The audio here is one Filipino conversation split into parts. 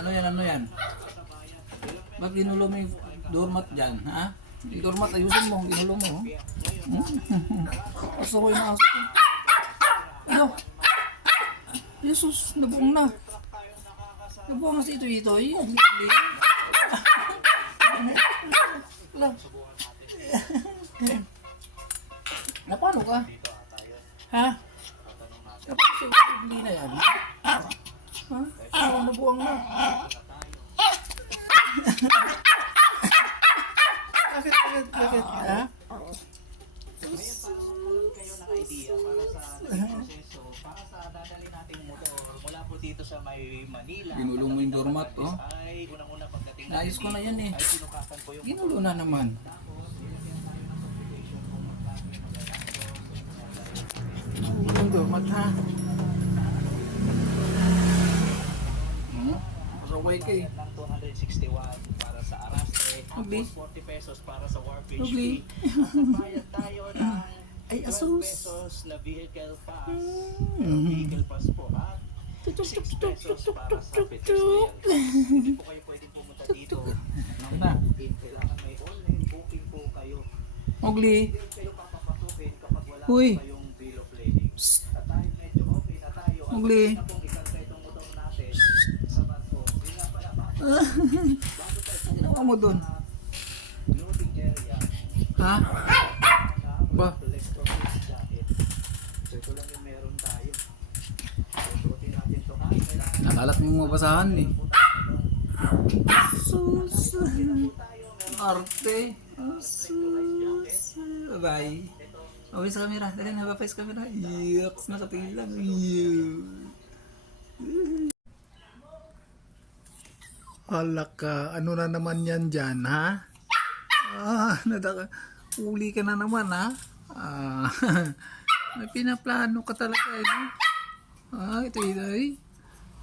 Ano yan, ano yan? Ba't ginulo mo yung doormat dyan, ha? Yung doormat, ayusin mo, ginulo mo. Aso ko yung aso ko. Ano? Jesus, nabuong na. Nabuong na si Itoy-Itoy. Wala. Napano ka? Ha? Napano si Itoy na yan? Ha? Nabuang na. Bakit? Ha? Kayo ng idea para sa proseso, para sa dadalhin nating motor mula po dito sa may Manila. Ginulo mo yung doormat, oh. Ay, unang-una pagdating Naayos ko na yan eh. ay sinukasan ko yung Ginulo na naman. Yung doormat, ha? Pasaway ka eh. ng 261 para sa arrastre, Ugly. tapos 40 pesos para sa warpage Ugly. fee. At nagbayad tayo ng Ay, 12 asus. pesos na vehicle pass. Mm. Vehicle pass po at 6 pesos para sa pedestrian pass. Hindi po kayo pwedeng pumunta dito ng Na. booking. Kailangan may online booking po kayo. Ugly. Hindi kayo papapasukin kapag wala Uy. pa kayong bill of lading. At dahil medyo okay na tayo, at Ugly. na pong isang itong motor natin sa Batco. Hindi nga pala bago tayo Ginawa mo doon? loading area. Ha? Ba? Electrofix jacket. So ito lang yung meron tayo. So suotin natin ito ha. Kailangan Nakalat mo yung mga basahan eh. Sus. Arte. Sus. Bye. Away sa camera. Dali na, bapay sa camera. Yucks, nakatingin lang. Hala ka, ano na naman yan dyan, ha? Uli ka na naman, ha? May pinaplano ka talaga, eh, no? Ito.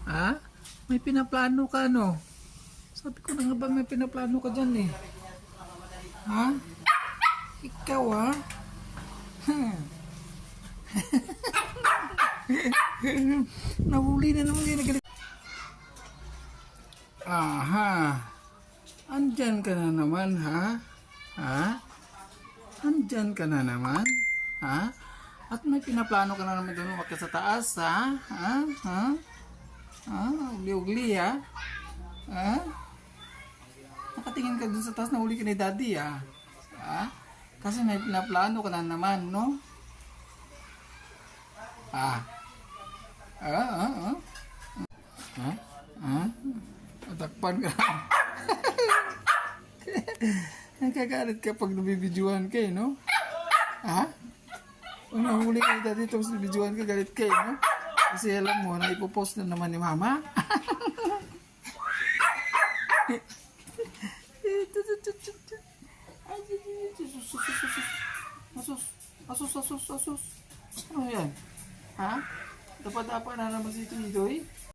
Ha? May pinaplano ka, no? Sabi ko na nga ba may pinaplano ka dyan, eh? Ha? Ikaw, ha? Nahuli na naman yun. Aha. Andyan ka na naman, ha? Ha? Andyan ka na naman? Ha? At may pinaplano ka na naman doon umakyat sa taas, ha? Ha? Ha? Ha? Ugli-ugli, ha? Ha? Nakatingin ka doon sa taas na huli ka ni Daddy, ha? Ha? Kasi may pinaplano ka na naman, no? Ha? Ha? Ha? Ha? Ha? Ha? Takpan ka. Nagkagalit ka pag nabibidyohan ka, no? Ha? Kung nahuli ka ni Daddy tapos nabibidyohan ka, galit ka, no? Kasi alam mo na ipopost na naman ni Mama. Asus. Ano yan? Ha? Dapat na naman si Itoy.